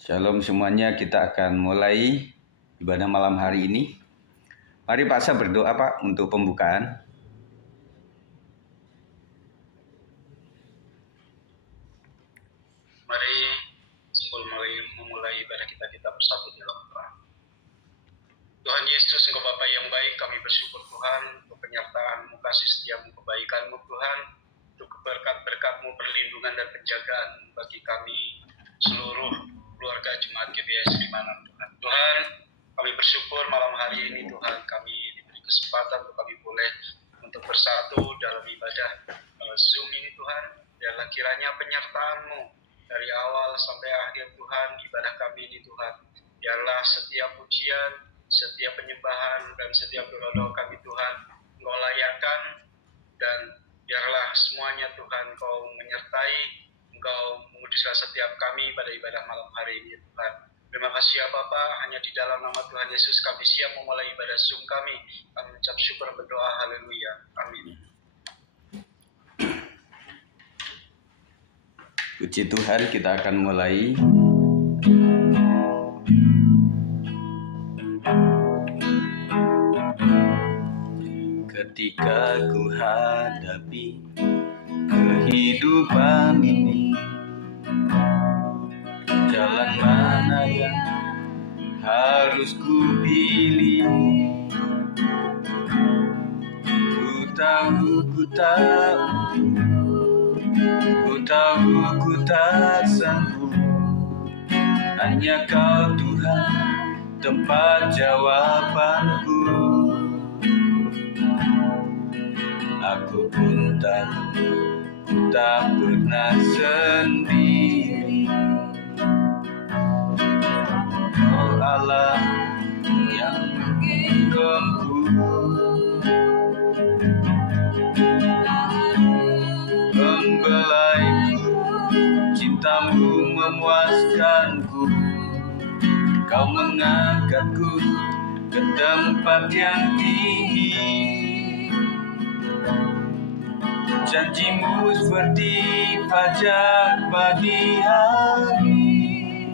Shalom semuanya, kita akan mulai ibadah malam hari ini. Mari Pak Sa berdoa Pak untuk pembukaan. Mari memulai ibadah kita bersatu dalam doa. Tuhan Yesus, Engkau Bapa yang baik, kami bersyukur Tuhan untuk penyertaan-Mu, kasih setia-Mu, kebaikan-Mu Tuhan, untuk berkat-berkat-Mu, perlindungan dan penjagaan bagi kami seluruh keluarga Jemaat GBS Limanan Tuhan. Tuhan, kami bersyukur malam hari ini Tuhan kami diberi kesempatan untuk kami boleh untuk bersatu dalam ibadah Zoom ini Tuhan. Biarlah kiranya penyertaan-Mu dari awal sampai akhir Tuhan ibadah kami ini Tuhan. Biarlah setiap pujian, setiap penyembahan dan setiap doa-doa kami Tuhan Engkau layakkan, dan biarlah semuanya Tuhan Engkau menyertai, Engkau menguduskan setiap kami pada ibadah malam hari ini Tuhan. Terima kasih ya Bapa, hanya di dalam nama Tuhan Yesus kami siap memulai ibadah Zoom kami. Kami mengucap syukur berdoa, haleluya, amin. Puji Tuhan, kita akan mulai. Ketika ku hadapi kehidupan ini, jalan mana yang harus ku pilih? Ku tahu ku tak sanggup. Hanya Kau Tuhan tempat jawabanku. Aku pun tahu ku tak pernah sendiri. Oh Allah yang menggenggamku, membelaiku, cinta-Mu memuaskanku. Kau mengangkatku ke tempat yang tinggi. Janji-Mu seperti fajar pagi hari,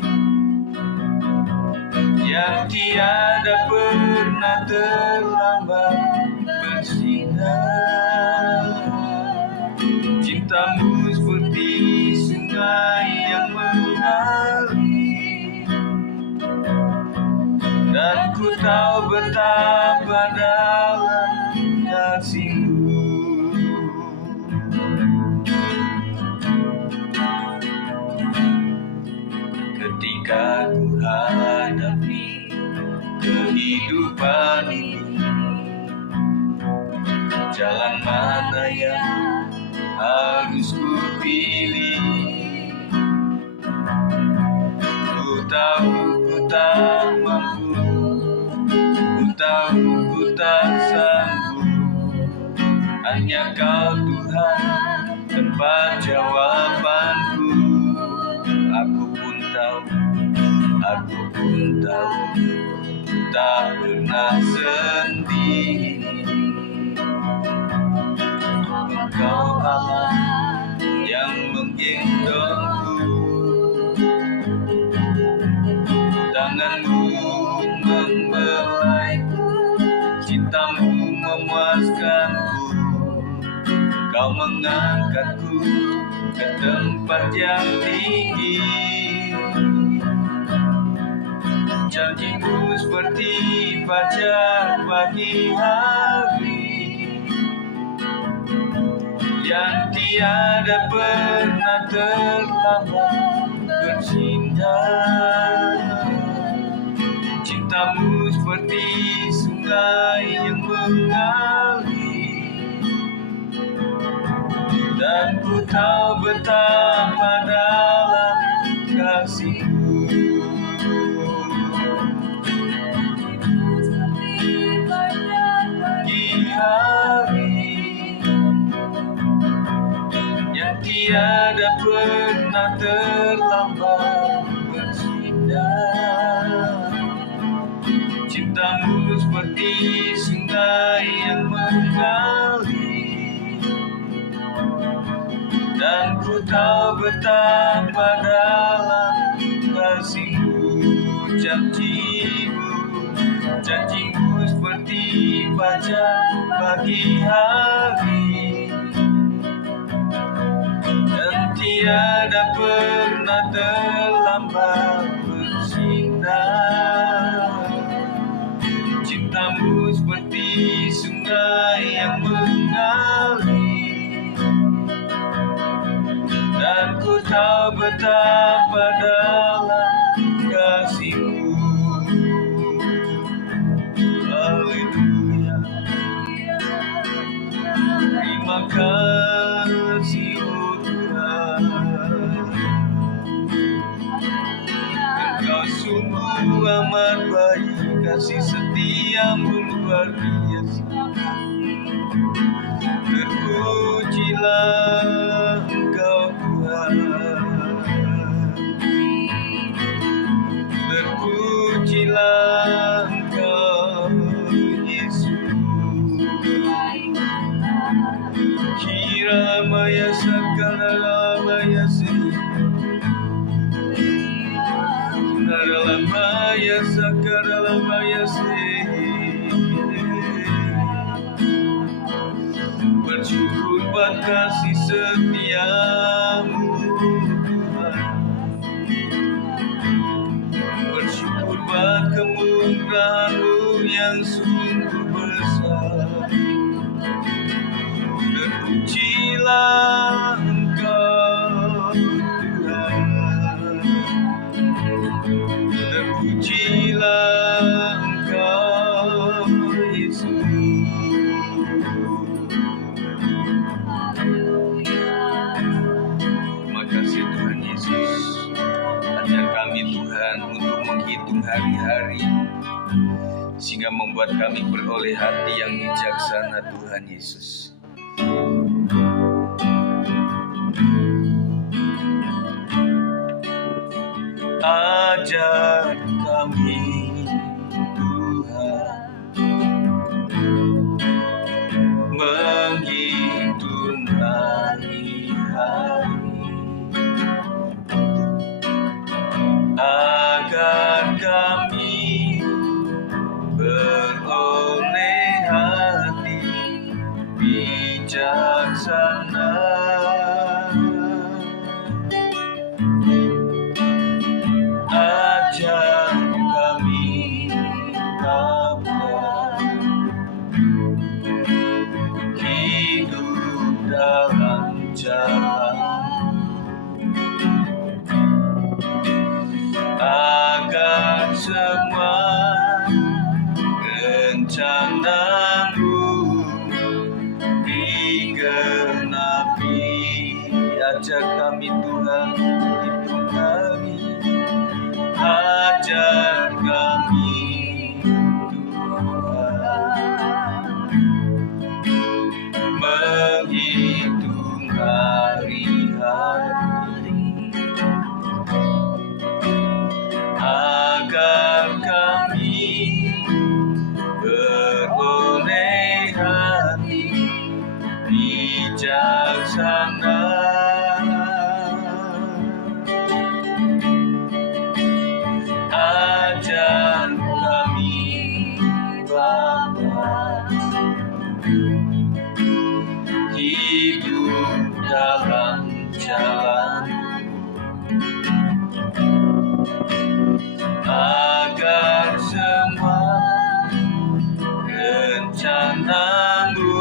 yang tiada pernah terlambat bersinar. Cinta-Mu seperti sungai yang mengalir, dan ku tahu betapa dalam kasih-Mu. Ketika ku hadapi kehidupan ini, jalan mana yang harus ku pilih? Ku tahu ku tak mampu, ku tahu ku tak sanggup. Hanya Kau Tuhan tempat jawabanku. Aku pun tahu tak pernah sendiri. Engkau Allah yang menggendongku, tangan-Mu membelaiku, cinta-Mu memuaskanku. Kau mengangkatku ke tempat yang tinggi. Janji-Mu seperti fajar pagi hari, yang tiada pernah terlambat bersinar. Cinta-Mu seperti sungai yang mengalir, dan ku tahu betapa dalam kasih-Mu. Pagi hari yang tiada pernah terlambat bersinar. Cinta-Mu seperti sungai yang mengalir, dan ku tahu betapa dalam kasih-Mu, janji-Mu seperti fajar pagi hari, dan tiada pernah terlambat bersinar. Cinta-Mu seperti sungai yang mengalir, dan ku tahu betapa dalam kasih-Mu. Haleluya. Terima kasih, oh Tuhan. Engkau sungguh amat baik, kasih setia-Mu luar biasa. Terpujilah Engkau Tuhan, terpujilah Engkau Yesus. Kiramaya Sakaramaya Sri, Naralamaya Sakaramaya Sri. Bersyukur buat kasih setia-Mu Tuhan, bersyukur buat kemurahan-Mu yang sungguh besar. Terpujilah Engkau Tuhan, terpujilah Engkau Yesus. Terima kasih Tuhan Yesus. Ajar kami Tuhan untuk menghitung hari-hari, sehingga membuat kami beroleh hati yang bijaksana Tuhan Yesus. Ajar kami Tuhan menghitung hari-hari, agar kami beroleh hati bijaksana. Ajar kami Bapa, hidup dalam jalan, agar semua rencana-Mu digenapi. Ajar kami Tuhan hitung hari, ajar kami Tuhan menghitung hari-hari, agar kami beroleh hati bijaksana. Ajar kami Bapa, hidup dalam jalan, agar semua rencana-Mu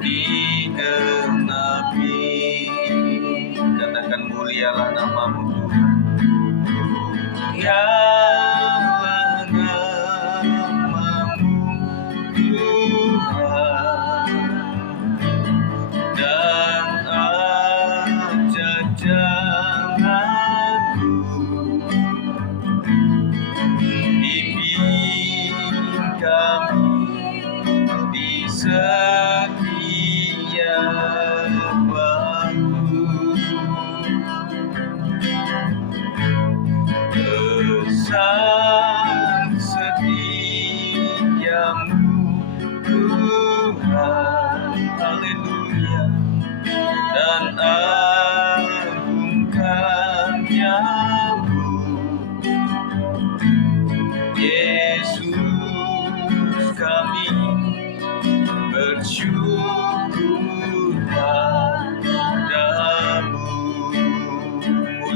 digenapi. Katakan mulialah nama-Mu Tuhan. Mulialah nama-Mu Tuhan, dan ajar jalan-Mu, bimbing kami di setiap waktu.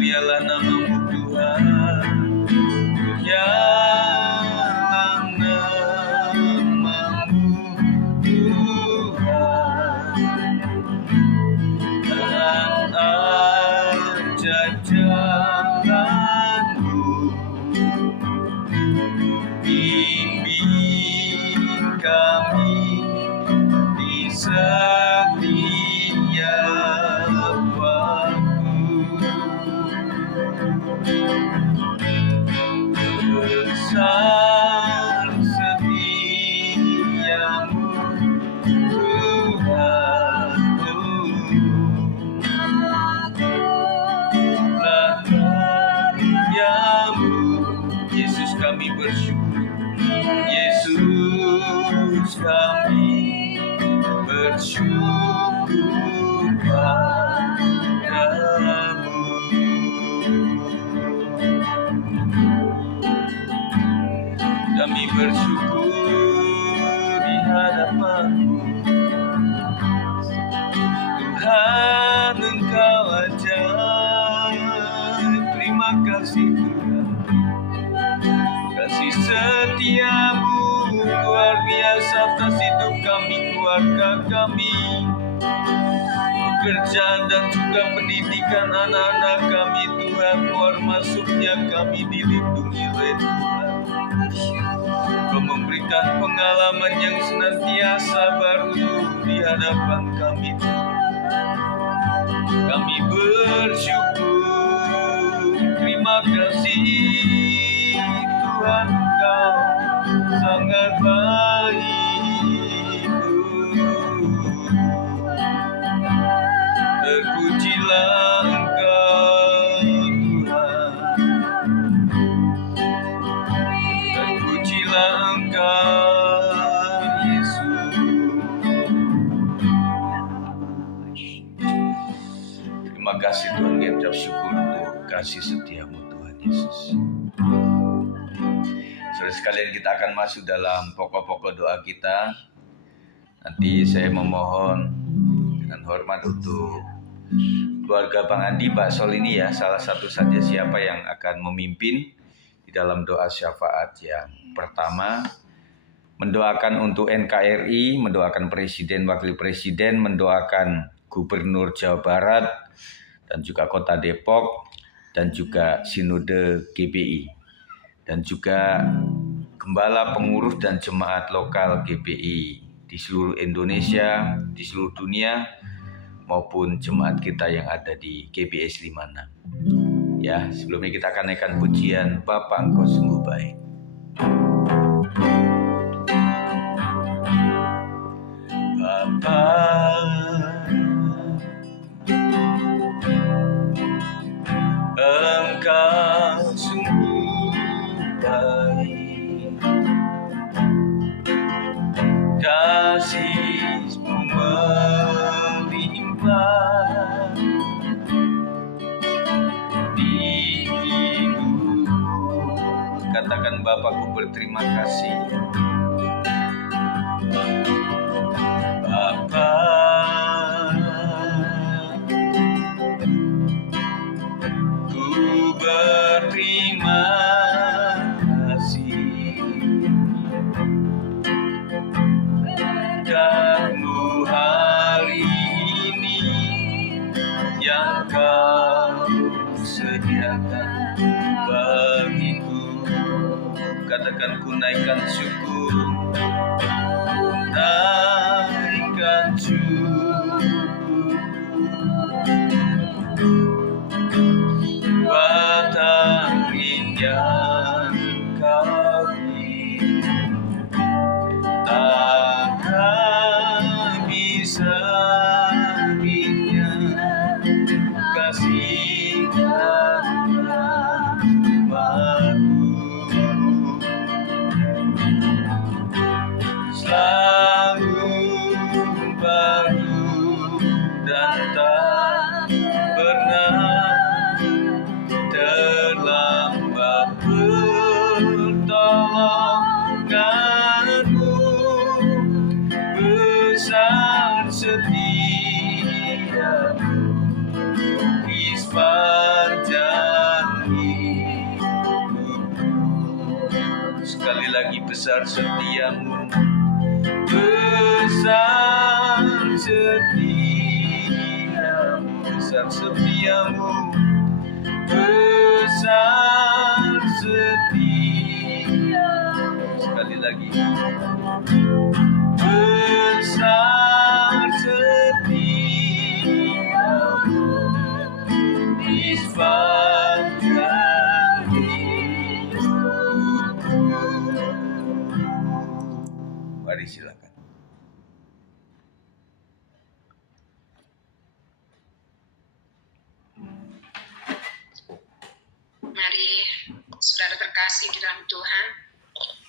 mulialah nama-Mu Tuhan, mulialah nama-Mu Tuhan, dan ajaib jalan-Mu, bimbing kami di setiap waktu. Besar setiamu Tuhanku, lah karyamu. Yesus kami bersyukur, Yesus kami bersyukur padamu. Kami bersyukur di hadapan-Mu, Tuhan, Engkau ajaib. Terima kasih Tuhan, kasih setia-Mu luar biasa atas hidup kami, keluarga kami, pekerjaan dan juga pendidikan anak-anak kami. Tuhan, keluar masuknya kami dilindungi oleh Tuhan. Kau memberikan pengalaman yang senantiasa baru di hadapan kami. Kami bersyukur, terima kasih Tuhan, Engkau sangat baik. Terpujilah Engkau Tuhan, terpujilah Engkau Yesus. Terima kasih Tuhan, kami ucap syukur untuk kasih setia-Mu Tuhan Yesus. Saudara sekalian, kita akan masuk dalam pokok-pokok doa kita. Nanti saya memohon dengan hormat untuk keluarga Bang Andi, Mbak Sol ini ya, salah satu saja siapa yang akan memimpin di dalam doa syafaat yang pertama. Mendoakan untuk NKRI, mendoakan Presiden, Wakil Presiden, mendoakan Gubernur Jawa Barat, dan juga Kota Depok, dan juga Sinode GBI, dan juga Gembala, pengurus, dan jemaat lokal GBI di seluruh Indonesia, di seluruh dunia, maupun jemaat kita yang ada di GBS 56. Ya, sebelumnya kita akan naikkan pujian Bapa Engkau sungguh baik. Bapa, Engkau sungguh baik, kasih-Mu melimpah di hidupku. Katakan, Bapakku berterima kasih. Bapa, ku berterima kasih padamu hari ini yang Kau sediakan bagiku. Katakan, ku naikkan syukur, naikkan syukur buat hari yang Kau beri. Tak habis-habisnya kasih dan rahmat-Mu, selalu besar setiamu, besar setiamu, besar setiamu, besar setiamu. Sekali lagi, besar setiamu di sepanjang hidupku. Mari silakan. Mari saudara terkasih di dalam Tuhan,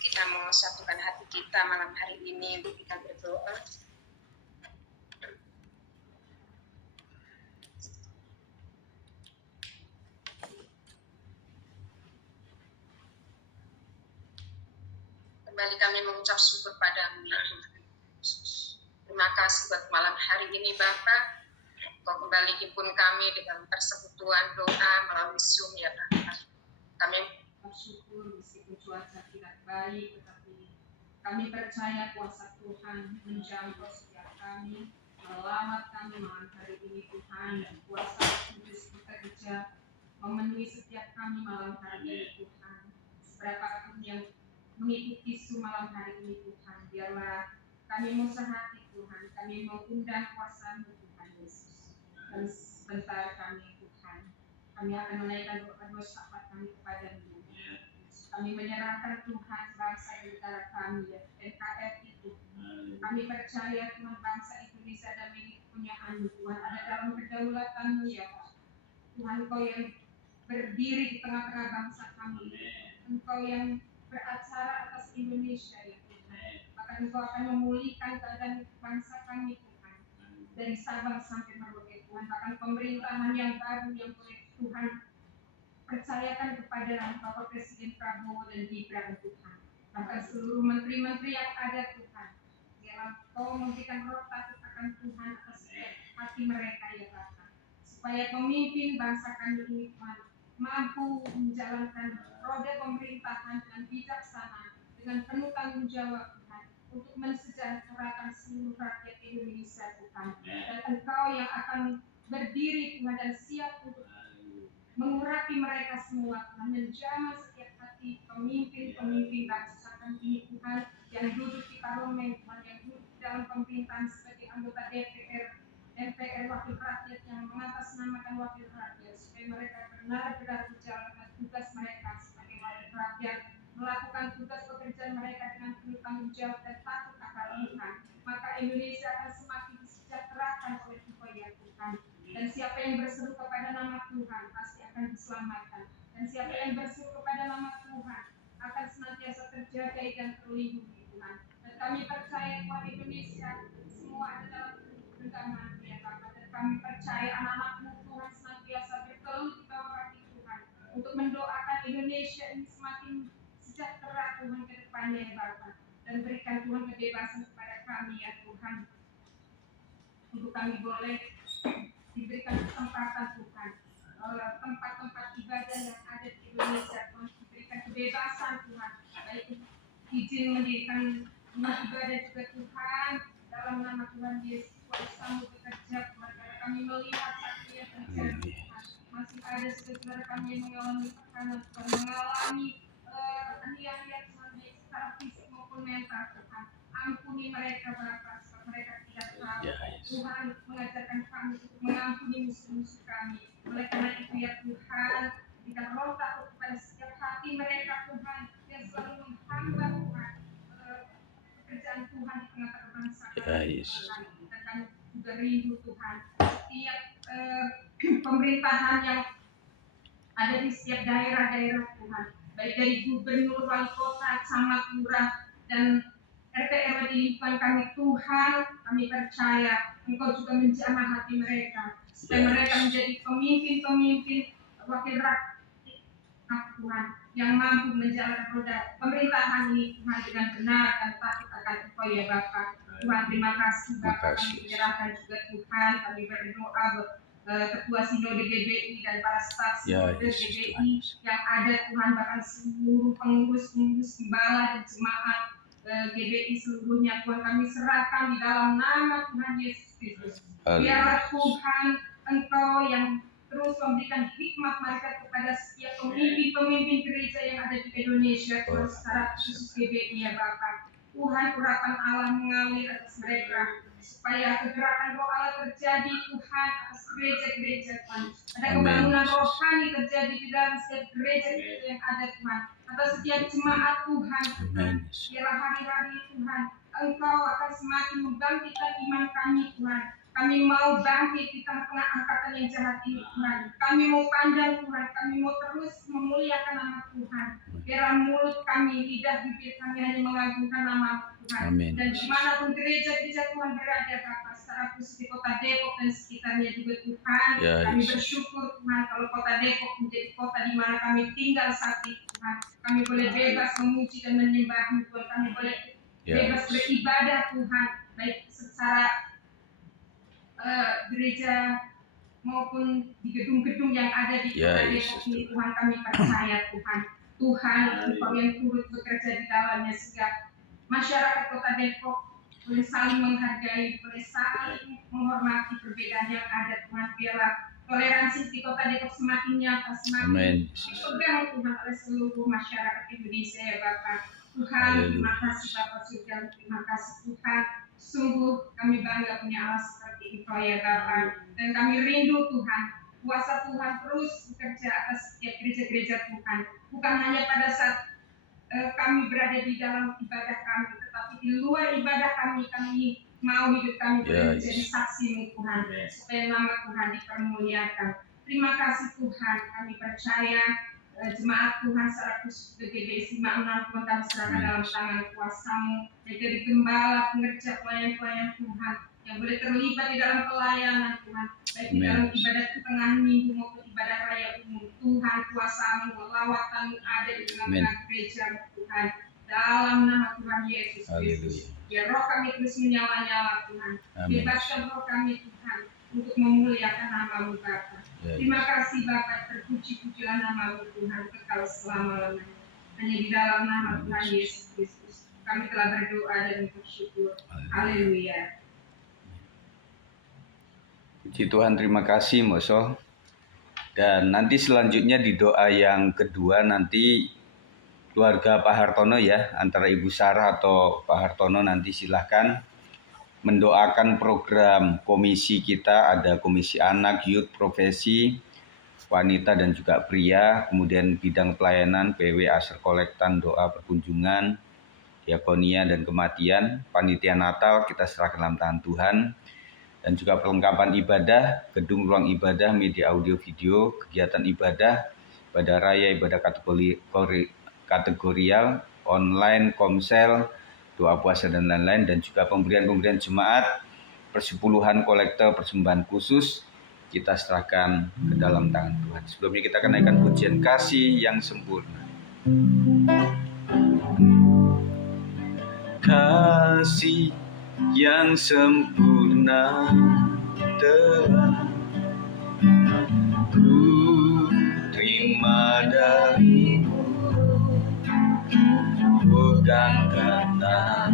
kita mau satukan hati kita malam hari ini untuk kita berdoa. Kembali kami mengucap syukur padamu ya Tuhan. Terima kasih buat malam hari ini Bapa. Kau kembali himpun kami dengan persekutuan doa melalui Zoom ya Bapa. Kami bersyukur meskipun cuaca tidak baik, tetapi kami percaya kuasa Tuhan menjangkau setiap kami, melawat kami malam hari ini Tuhan, dan kuasa Kudus bekerja memenuhi setiap kami malam hari ini Tuhan. Seberapapun yang mengikuti Zoom malam hari ini Tuhan, biarlah kami mau sehati Tuhan, kami mau undang kuasa-Mu Tuhan Yesus. Dan sebentar kami Tuhan, kami akan menaikkan doa-doa syafaat kami kepada-Mu. Kami menyerahkan Tuhan bangsa dan negara kami, ya NKRI Tuhan. Kami percaya Tuhan bangsa Indonesia dan milik kepunyaan-Mu Tuhan, ada dalam kedaulatan-Mu ya Pak. Tuhan Engkau yang berdiri di tengah-tengah bangsa kami, Engkau yang beracara atas Indonesia ya Tuhan. Maka Engkau akan memulihkan keadaan bangsa kami Tuhan, dari Sabang sampai Merauke Tuhan. Bahkan pemerintahan yang baru yang boleh Tuhan percayakan kepada Bapak Presiden Prabowo dan Gibran Tuhan. Bahkan seluruh menteri-menteri yang ada Tuhan, biarlah Engkau memberikan roh takut akan Tuhan atas hati mereka ya Bapak, supaya pemimpin bangsa kami ini Tuhan mampu menjalankan roda pemerintahan dengan bijaksana, dengan penuh tanggung jawab Tuhan, untuk mensejahterakan seluruh rakyat Indonesia Tuhan. Dan Engkau yang akan berdiri Tuhan dan siap untuk mengurapi mereka semua Tuhan, menjamah setiap hati pemimpin-pemimpin bangsa kami ini Tuhan, yang duduk di parlemen Tuhan, yang duduk dalam pemerintahan sebagai anggota DPR, MPR, wakil rakyat yang mengatasnamakan wakil rakyat, supaya mereka benar-benar menjalankan tugas mereka sebagai wakil rakyat, melakukan tugas pekerjaan mereka dengan penuh tanggung jawab dan takut akan Tuhan. Maka Indonesia akan semakin disejahterakan oleh Engkau ya Tuhan. Dan siapa yang berseru kepada nama Tuhan pasti akan diselamatkan. Dan siapa yang berseru kepada nama Tuhan akan senantiasa terjaga dan terlindungi Tuhan. Dan kami percaya Tuhan Indonesia semua ada dalam genggaman ya Bapak. Dan kami percaya anak-anak-Mu Tuhan senantiasa bertelut di bawah kaki Tuhan untuk mendoakan Indonesia ini semakin sejahtera Tuhan ke depannya ya Bapak. Dan berikan Tuhan kebebasan kepada kami ya Tuhan, untuk kami boleh diberikan kesempatan Tuhan, tempat-tempat ibadah yang ada di Indonesia Tuhan diberikan kebebasan Tuhan, baik izin mendirikan rumah ibadah juga Tuhan, dalam nama Tuhan Yesus. Kuasa-Mu bekerja Tuhan, karena kami melihat saat yang terjadi Tuhan, masih ada saudara kami yang mengalami tekanan Tuhan, mengalami aniaya Tuhan, baik secara fisik maupun mental Tuhan. Ampuni mereka Bapa, sebab mereka tidak tahu. Tuhan mengajarkan kami untuk mengampuni musuh-musuh kami. Oleh karena itu ya Tuhan, berikan roh takut kepada setiap hati mereka Tuhan, yang selalu menghamba Tuhan pekerjaan Tuhan di tengah-tengah bangsa kami Tuhan. Dan kami juga rindu Tuhan setiap pemerintahan yang ada di setiap daerah-daerah Tuhan, baik dari gubernur, wali kota, camat, lurah, dan RT RW di lingkungan kami Tuhan. Kami percaya Engkau juga menjamah hati mereka, supaya mereka menjadi pemimpin-pemimpin wakil rakyat Tuhan, yang mampu menjalankan roda pemerintahan ini Tuhan dengan benar dan takut akan Engkau ya Bapa. Tuhan terima kasih Bapa, kami menyerahkan juga Tuhan, kami berdoa Ketua Sinode GBI dan para staf Ya, Sinode Yesus GBI Tuhan. yang ada Tuhan, bahkan seluruh pengurus-pengurus gembala dan jemaat GBI seluruhnya Tuhan, kami serahkan di dalam nama Tuhan Yesus Kristus. Biarlah Tuhan Engkau yang terus memberikan hikmat mereka kepada setiap pemimpin-pemimpin gereja yang ada di Indonesia, Tuhan, secara khusus GBI ya Bapak. Tuhan, urapan Allah mengalir atas mereka, supaya kegerakan roh Allah terjadi Tuhan atas gereja-gereja Tuhan. Ada pembangunan rohani terjadi di dalam setiap gereja-gereja yang ada Tuhan, atas setiap jemaat Tuhan. Biarlah hari-hari Tuhan Engkau akan semakin membangkitkan iman kami Tuhan. Kami mau bangkit di tengah-tengah angkatan yang jahat ini Tuhan. Kami mau pandang Tuhan, kami mau terus memuliakan nama Tuhan. Biarlah mulut kami, lidah bibir kami hanya mengagungkan nama Tuhan. Amin. Dan dimanapun gereja-gereja Tuhan berada Bapak, secara khusus di kota Depok dan sekitarnya juga Tuhan. Ya, kami Yesus. bersyukur Tuhan kalau kota Depok menjadi kota di mana kami tinggal saat ini Tuhan. Kami boleh bebas memuji dan menyembah-Mu Tuhan. Kami boleh bebas beribadah Tuhan, baik secara gereja maupun di gedung-gedung yang ada di kota Depok ini Tuhan. Kami percaya Tuhan, Engkau yang turut bekerja di dalamnya, sehingga masyarakat kota Depok boleh saling menghargai, boleh saling menghormati perbedaan yang ada Tuhan. Biarlah toleransi di kota Depok semakin nyata, semakin dipegang Tuhan oleh seluruh masyarakat Indonesia ya Bapak. Tuhan, terima kasih Bapak Surga, terima kasih Tuhan. Sungguh kami bangga punya Allah seperti Engkau ya Bapak, dan kami rindu Tuhan, kuasa Tuhan terus bekerja atas setiap gereja-gereja Tuhan, bukan hanya pada saat kami berada di dalam ibadah kami, tetapi di luar ibadah kami mau hidup kami menjadi saksi-Mu Tuhan, supaya nama Tuhan dipermuliakan. Terima kasih Tuhan, kami percaya jemaat Tuhan secara khusus GBI Simak Tuhan kami serahkan dalam tangan kuasa-Mu, baik dari gembala, pengerja, pelayan-pelayan Tuhan yang boleh terlibat di dalam pelayanan Tuhan, baik di dalam ibadah tengah minggu maupun ibadah raya umum. Tuhan, kuasa-Mu, lawatan-Mu ada di tengah-tengah gereja Tuhan, dalam nama Tuhan Yesus Kristus. Biar roh kami terus menyala-nyala Tuhan, bebaskan roh kami Tuhan untuk memuliakan nama-Mu Bapa. Terima kasih Bapa, terpuji-pujilah nama-Mu Tuhan kekal selama-lamanya. Hanya di dalam nama Tuhan Yesus Kristus kami telah berdoa dan bersyukur. Haleluya. Puji Tuhan, terima kasih Moso. Dan nanti selanjutnya di doa yang kedua nanti keluarga Pak Hartono ya, antara Ibu Sarah atau Pak Hartono nanti silahkan mendoakan program komisi kita, ada komisi anak, youth, profesi, wanita dan juga pria, kemudian bidang pelayanan, PW, Aser Kolektan, doa perkunjungan, diakonia dan kematian, panitia Natal kita serahkan dalam tangan Tuhan, dan juga perlengkapan ibadah, gedung ruang ibadah, media audio video, kegiatan ibadah raya, ibadah kategorial, online, komsel, doa puasa dan lain-lain, dan juga pemberian jemaat, persepuluhan, kolektor, persembahan khusus, kita serahkan ke dalam tangan Tuhan. Sebelumnya kita akan naikkan pujian kasih yang sempurna. Kasih yang sempurna telah ku terima darimu, bukan karena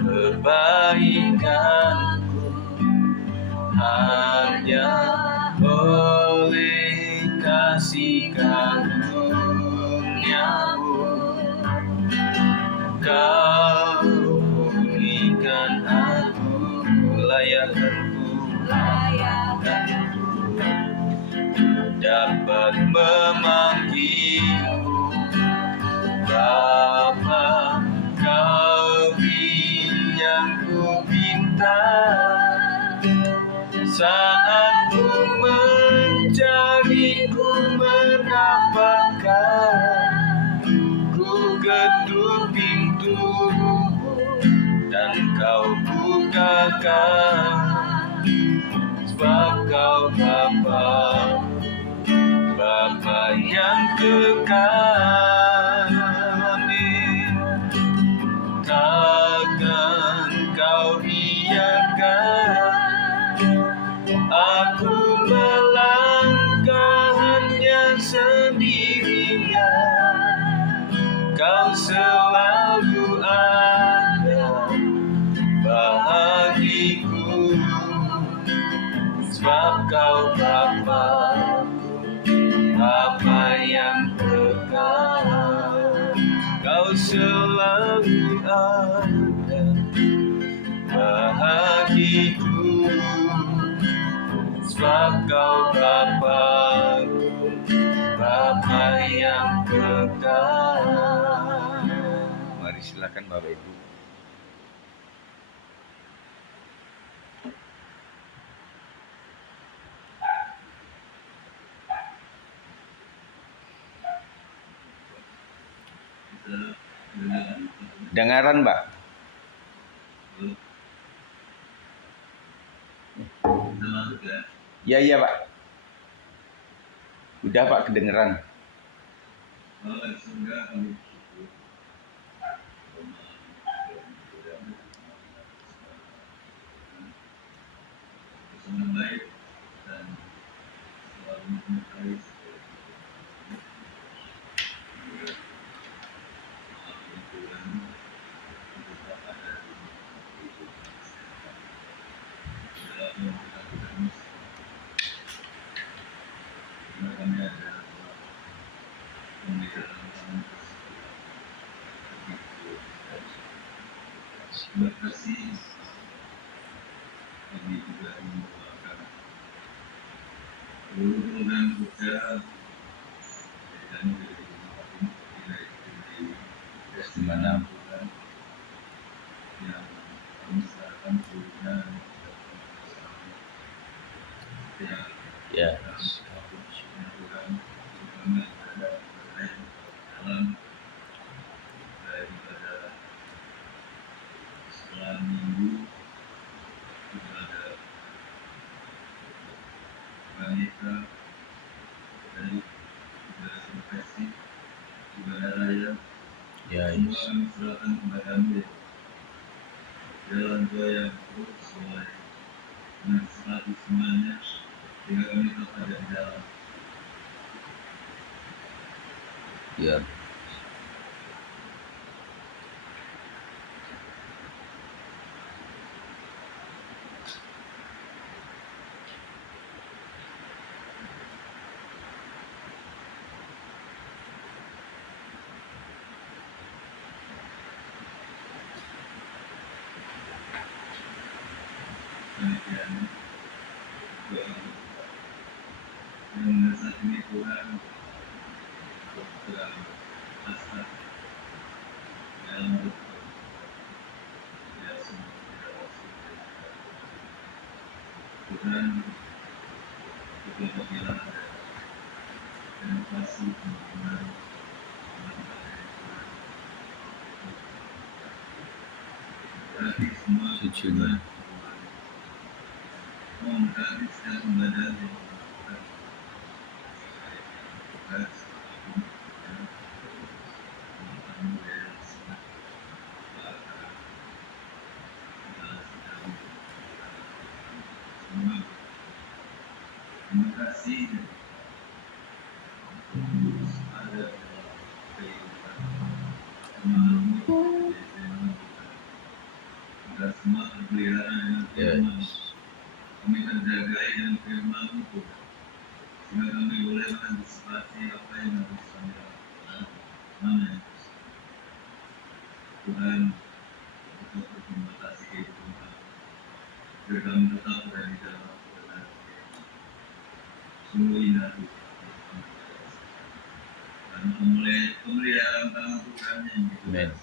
kebaikanku, hanya oleh kasih karunia-Mu. Kau berikan aku layakanku, dapat memanggilmu Bapa. Kau yang ku minta saat ku mencari, ku mendapatkan, ku ketuk pintu dan Kau bukakan, sebab Kau Bapa yang kekal. Amin. Takkan Kau iakan Sebab Kau Bapa-Ku, Bapa yang kekal. Mari silakan Bapak Ibu. Dengaran, Mbak? Iya Pak. Udah Pak, kedengeran. Terima kasih. Kami juga mendoakan seluruh program kerja dan di mana yang mengusahakan seluruhnya ya. Dalam daripada setelah minggu ibadah wanita dari ibadah konfesi, ibadah raya, semua kami serahkan kepada-Mu. Jalan Doa yang terus sesuai dengan status semuanya, sehingga kami tetap ada di dalam. Ya. Demikian doa yang saat ini Tuhan dalam asa dalam bentuk ya semua Tuhan juga apabila ada demokrasi pembangunan berarti semua tujuan mengkaji setiap ibadah yang melakukan tugas terima kasih ada kehidupan kita semua terpelihara dengan firman. Kami terjaga dengan firman itu sehingga kami boleh mengantisipasi apa yang harus kami lakukan. Amin. Tuhan untuk membatasi kehidupan kami agar kami tetap berada di dalam kebenaran firman. Sungguh indah Tuhan. Dan pemeliharaan tangan Tuhan yang begitu.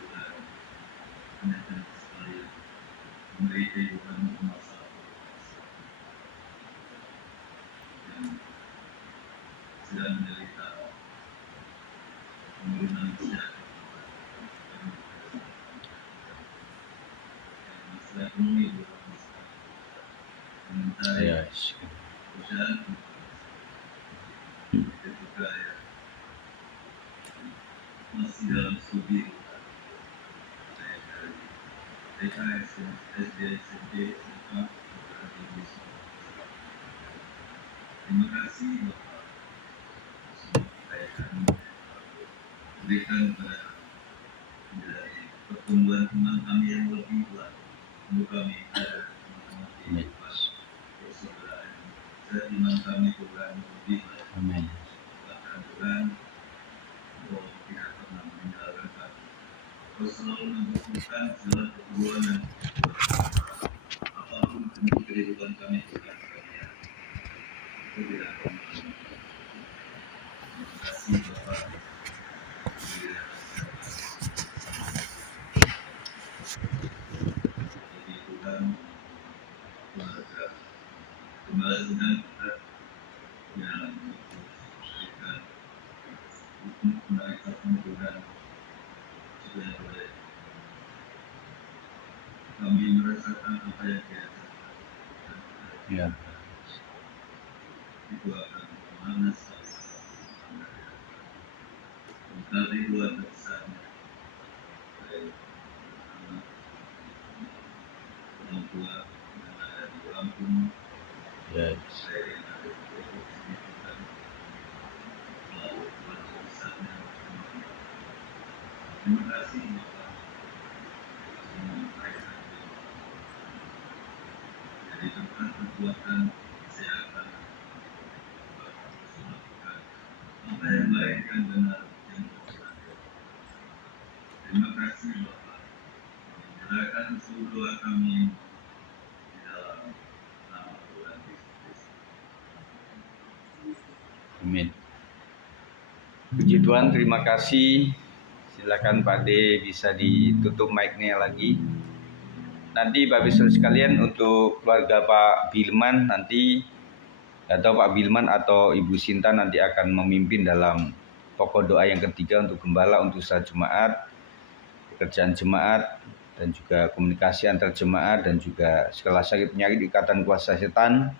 Tuhan menyatakan sekalian memberi kehidupan masalah yang sedang menderita penurunan kesehatan masalah ekonomi sementara perusahaan kita juga ya masih dalam studi TKS, SD, SMP, SMA, terima kasih Bapak semua kekayaan berikan kepada dari pertumbuhan iman kami yang lebih kuat untuk kami ada kehidupan persaudaraan dan iman kami Tuhan lebih baik. Amin. Bahkan Tuhan Kau tidak pernah meninggalkan kami. Kau selalu membutuhkan segala keperluan dan apapun bentuk kehidupan kami Tuhan. Itu tidak akan terima kasih Bapak. Jadi Tuhan, keluarga kembali dengan kita yang memberikan mereka pun Tuhan supaya boleh kami merasakan apa yang dia katakan. Ya. Itu akan kemana saja. Tadi dua tersana, baik anak, orang tua yang ada di Lampung, saya yang ada di Depok, ini Tuhan, lalu keluarga besarnya. Terima kasih Bapak. Jadi Tuhan perbuatan kesehatan Bapak melakukan apa yang baik dan benar yang berkenan. Terima kasih Bapak. Menyerahkan seluruh doa kami di dalam nama Tuhan Yesus Kristus. Amin. Puji Tuhan, terima kasih. Silakan Pak D bisa ditutup mic-nya lagi. Nanti Bapak Ibu sekalian untuk keluarga Pak Bilman nanti atau Pak Bilman atau Ibu Sinta nanti akan memimpin dalam pokok doa yang ketiga untuk gembala, untuk usaha jemaat, pekerjaan jemaat, dan juga komunikasi antar jemaat, dan juga segala sakit penyakit ikatan kuasa setan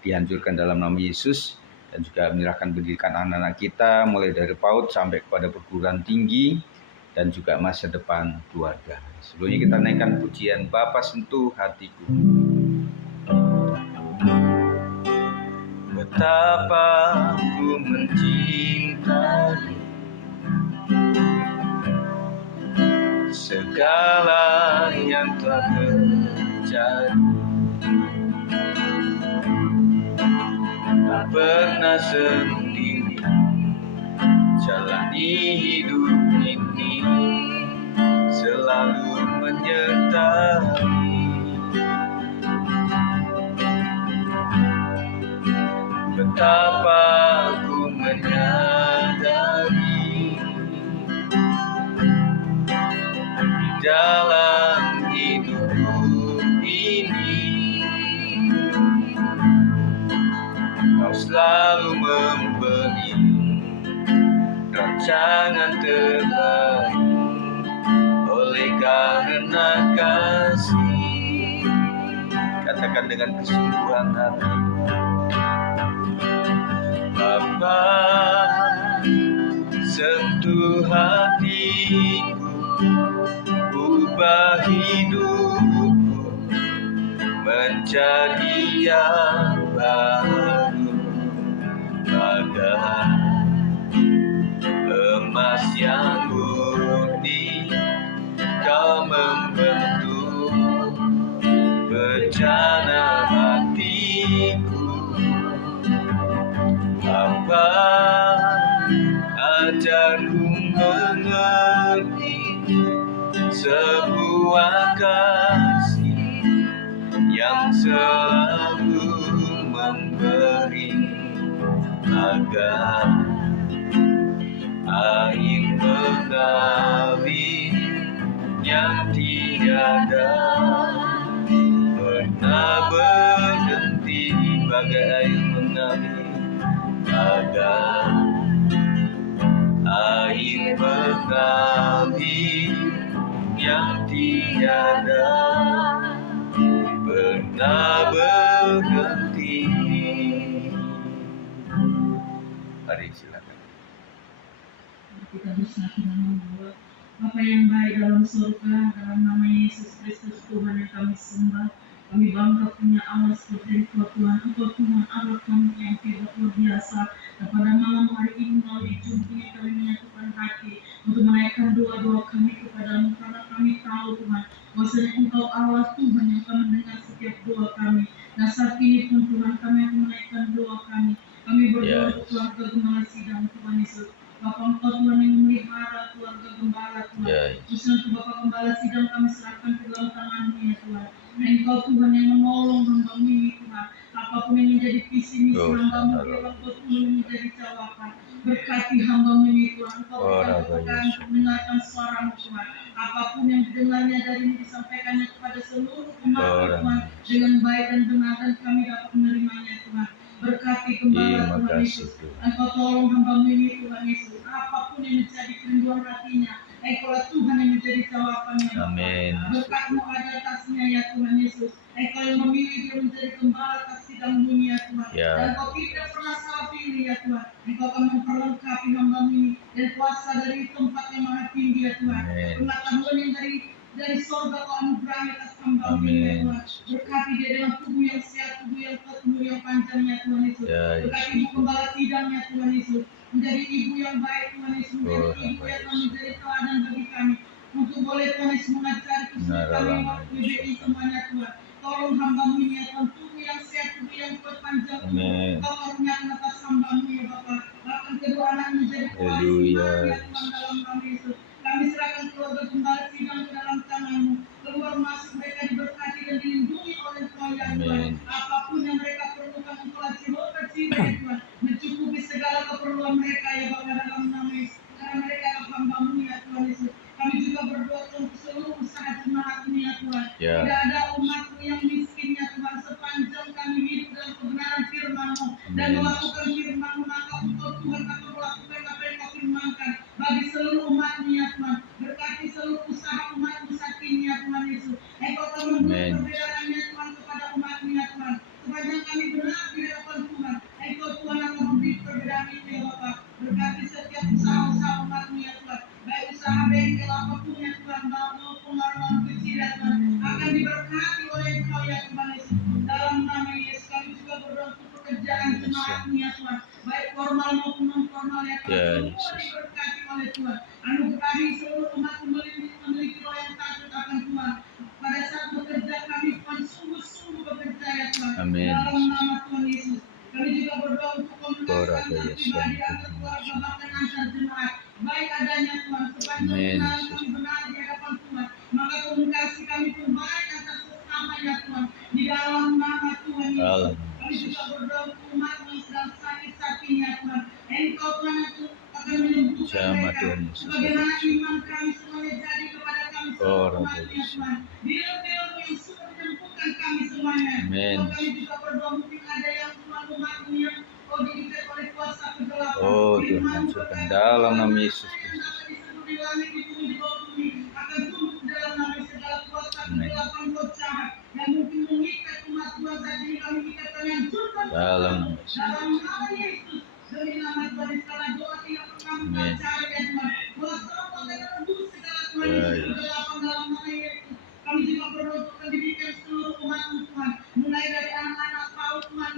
dihancurkan dalam nama Yesus, dan juga menyerahkan pendidikan anak-anak kita mulai dari PAUD sampai kepada perguruan tinggi dan juga masa depan keluarga. Sebelumnya kita naikkan pujian Bapa sentuh hatiku. Betapa ku mencintai segala yang telah terjadi, tak pernah sendiri jalani hidup ini, selalu menyertai. Betapa ku menyadari di dalam hidup ini Kau selalu memberi rancangan terbaik. Oleh karena kasih, katakan dengan kesungguhan hati, Bapa, sentuh hatiku, ubah hidupku menjadi yang baru, bagai emas yang murni. Kau membentuk bencana hatiku, Bapa, ajarku mengerti sebuah kasih yang selalu memberi, agar air mengalir yang tiada pernah berhenti, bagai air mengalir, agar air mengalir yang tiada pernah berhenti. Mari silakan. Kita bersatu membuat apa yang baik dalam surga, dalam nama Yesus Kristus Tuhan yang kami sembah. Kami bangga punya Allah seperti Engkau Tuhan. Engkau Tuhan Allah kami yang hebat luar biasa. Dan pada malam hari ini melalui Zoom ini kami menyatukan hati untuk menaikkan doa-doa kami kepadamu, karena kami tahu Tuhan bahwasanya Engkau Allah Tuhan yang akan mendengar setiap doa kami. Dan saat ini pun Tuhan kami akan menaikkan doa kami. Kami berdoa untuk keluarga Gembala Sidang Tuhan Yesus. Bapak Engkau Tuhan yang memelihara keluarga Gembala Tuhan. Khususnya untuk Bapak Gembala Sidang kami serahkan ke dalam tangan-Mu ya Tuhan. Dan Engkau Tuhan yang menolong hamba-Mu Engkau Tuhan yang menjadi jawaban. Berkati hamba-Mu ini Tuhan, Engkau berikan kepekaan untuk mendengarkan suara-Mu Tuhan. Apapun yang didengarnya dari disampaikannya kepada seluruh umat Tuhan dengan baik dan benar, dan kami dapat menerimanya Tuhan. Berkati gembala Tuhan Yesus. Engkau tolong hamba-Mu ini Tuhan Yesus. Apapun yang menjadi kerinduan hatinya, Engkaulah Tuhan yang menjadi jawabannya Bapa. Amin. Berkat-Mu ada atasnya ya Tuhan Yesus. Engkau yang memilih dia menjadi gembala atas sidang dunia Tuhan. Ya. Dan Engkau tidak pernah salah pilih ya Tuhan. Engkau akan memperlengkapi hamba-Mu ini dan kuasa dari tempat yang maha tinggi ya Tuhan. Amin. Pengetahuan yang dari sorga Kau anugerahi atas hamba-Mu ini ya Amin. Tuhan. Berkati dia dengan tubuh yang sehat, tubuh yang kuat, tubuh yang panjang ya Tuhan Yesus. Ya, Berkati Yesus. Ibu Gembala sidangnya Tuhan Yesus. Menjadi ibu yang baik Tuhan Yesus. Menjadi Oh, ibu yang Yesus. menjadi teladan bagi kami. Untuk boleh Tuhan Yesus mengajari kesulitan kami waktu BBI semuanya Tuhan. Tolong hamba-Mu ini ya Tuhan. Tubuh yang sehat, tubuh yang kuat, panjang tubuh. Amin. Kau karuniakan atas hamba-Mu ya Bapa. Bahkan kedua anak menjadi kuasa Haleluya. iman ya Tuhan dalam nama Yesus. Kami serahkan keluarga Gembala sidang ke dalam tangan-Mu. Keluar masuk mereka diberkati dan dilindungi oleh Engkau ya Tuhan. Amin. Apapun yang mereka perlukan Engkau Jehovah Jireh ya Tuhan. Mencukupi segala keperluan mereka ya Bapa dalam nama Yesus. Karena mereka adalah hamba-Mu ya Tuhan Yesus. Kami juga berdoa untuk seluruh usaha jemaat ini ya Tuhan. Ya. Tidak ada umat-Mu yang miskin ya Tuhan. Sepanjang kami hidup dalam kebenaran firman-Mu dan Amin. melakukan firman-Mu, maka Engkau Tuhan akan melakukan apa yang Kau firmankan bagi seluruh umat-Mu ya Tuhan. Berkati seluruh usaha umat-Mu saat ini ya Tuhan Yesus. Engkau akan memberi Amin. perbedaannya Tuhan kepada umat-Mu ya Tuhan. Sepanjang kami benar di hadapan Tuhan, Engkau Tuhan akan memberi perbedaan itu ya Bapa. Berkati setiap usaha-usaha umat-Mu ya Tuhan. Baik usaha bengkel apapun ya Tuhan, maupun warung kecil ya Tuhan, akan diberkati oleh Engkau ya Tuhan Yesus. Dalam nama Yesus kami juga berdoa untuk pekerjaan jemaat-Mu ya Tuhan, baik formal maupun non formal ya Tuhan. Ya, Semua Yesus. diberkati oleh Tuhan. Anugerahi seluruh umat-Mu memiliki roh yang takut akan Tuhan. Pada saat bekerja kami Tuhan sungguh-sungguh bekerja ya Tuhan. Amin. Dalam nama Tuhan Yesus. Kami juga berdoa untuk komunitas Ora antar Yesus. pribadi, antar keluarga, bahkan antar jemaat. Baik adanya Tuhan, sepanjang Amin, kebenaran Yesus. kami benar di hadapan Tuhan, maka komunikasi kami pun baik antar sesama ya Tuhan. Di dalam nama Tuhan Yesus. Dalam Kami juga berdoa untuk umat yang sedang sakit saat ini ya Tuhan. Engkau Tuhan yang akan menyembuhkan Sama mereka. Tuhan Yesus. Sebagaimana iman kami semuanya jadi kepada kami seluruh Ora umat ya Yesus. Tuhan. Bila-bila yang sudah menyembuhkan kami semuanya. Amin. Tuhan, kami juga berdoa mungkin ada yang Tuhan umat-Mu yang kau diikat oleh kuasa kegelapan. Oh, Tuhan, Firman-Mu hancurkan berkata, dalam nama "Apa Yesus yang Kristus." dapat disebut di langit, di bumi, di bawah bumi, akan tunduk dalam nama segala kuasa Amin. kegelapan roh jahat yang mungkin mengikat umat Tuhan saat ini. Kami ikat, kami hancurkan Dalam nama Yesus. dalam nama Yesus. Demi nama Tuhan, di segala doa tidak pernah membaca ya Tuhan. Kuasa Allah akan tembus segala Tuhan Ya, Yesus Yesus. kegelapan dalam nama Yesus. Kami juga berdoa untuk pendidikan seluruh umat-Mu Tuhan, mulai dari anak-anak PAUD Tuhan,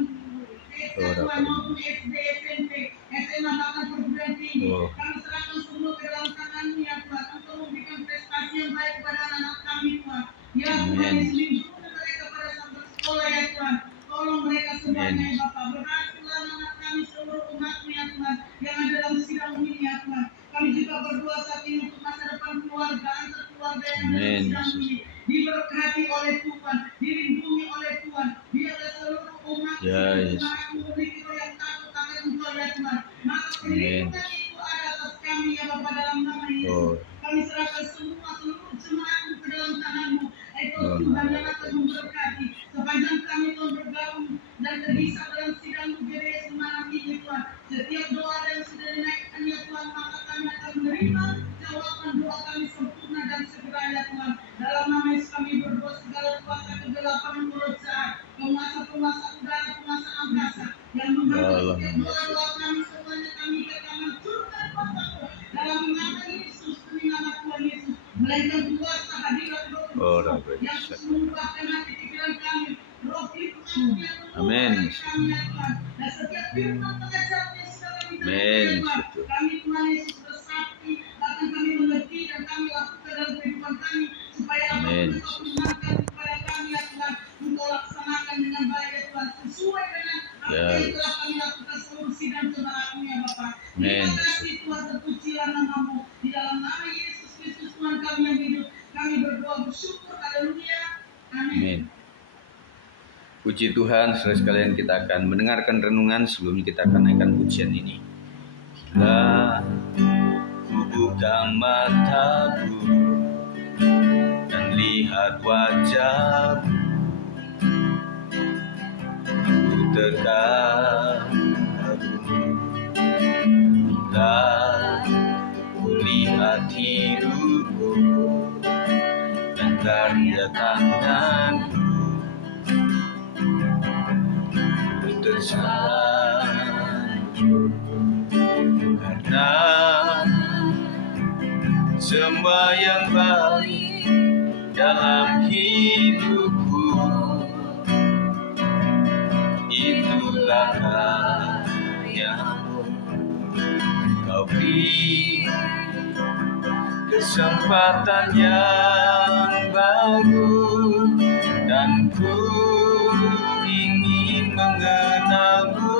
SD Tuhan maupun SD, SMP, SMA bahkan perguruan tinggi. Oh. Kami serahkan semua ke dalam tangan-Mu ya Tuhan, untuk memberikan prestasi yang baik kepada anak-anak kami Tuhan. Ya Tuhan, Amin. Yesus, lindungi mereka pada saat bersekolah ya Tuhan. Tolong mereka semuanya ya Bapak. Berkatilah anak kami seluruh umat-Mu ya Tuhan, yang ada dalam sidang ini ya Tuhan. Kami juga berdoa saat ini untuk masa depan keluarga, antar keluarga yang ada dalam Amin, sidang Yesus. ini. Diberkati oleh Tuhan, dilindungi oleh Tuhan. Biarlah seluruh umat Ya, Yesus. jemaat-Mu memiliki roh yang takut akan Engkau ya Tuhan. Maka Amin. perlindungan itu ada atas kami ya Bapa dalam nama Yesus. Oh. Kami serahkan semua seluruh jemaat-Mu ke dalam tangan-Mu. Engkau Oh, Tuhan yang Yesus. akan memberkati sepanjang kami Tuhan bergabung dan terhisap dalam sidang-Mu GDS malam ini Tuhan. Setiap doa yang sudah dinaikkan ya Tuhan, maka kami akan menerima jawaban doa kami sempurna dan segera ya Tuhan. Dalam nama Yesus kami berdoa segala kuasa kegelapan mulut jahat, penguasa-penguasa udara, penguasa angkasa yang menghambat Dalam setiap nama doa-doa kami semuanya kami akan hancurkan kuasa-Mu. Dalam nama Yesus, demi nama Tuhan Yesus, melainkan kuasa hadirat Roh Ora Kudus yang Yesus. mengubahkan hati pikiran kami. Roh firman yang Amin. mengubahkan kami ya Tuhan. Dan setiap firman pengajaran yang sudah kami dengar Amin, ya Tuhan, Yesus. kami Tuhan Yesus bersakti, bahkan kami mengerti dan kami lakukan dalam kehidupan kami, supaya apa Amin, yang Kau firmankan kepada kami ya Tuhan, Engkau laksanakan dengan baik ya Tuhan, sesuai dengan apa Ya, yang telah kami lakukan seluruh sidang jemaat-Mu ya Bapa. Amin. Terima kasih Tuhan, terpujilah nama-Mu. Di dalam nama Yesus Kristus Tuhan kami yang hidup, kami berdoa bersyukur, haleluya, amin. Amin. Puji Puji Tuhan, saudara sekalian, kita akan mendengarkan renungan. Sebelumnya kita akan naikkan pujian ini. Bila ku buka mataku dan lihat wajahmu, ku terharu. Bila ku lihat hidupku dan karya tanganku, ku tersanjung karena semua yang baik dalam hidupku itulah karyamu. Kau beri kesempatan yang baru dan ku ingin mengenalmu,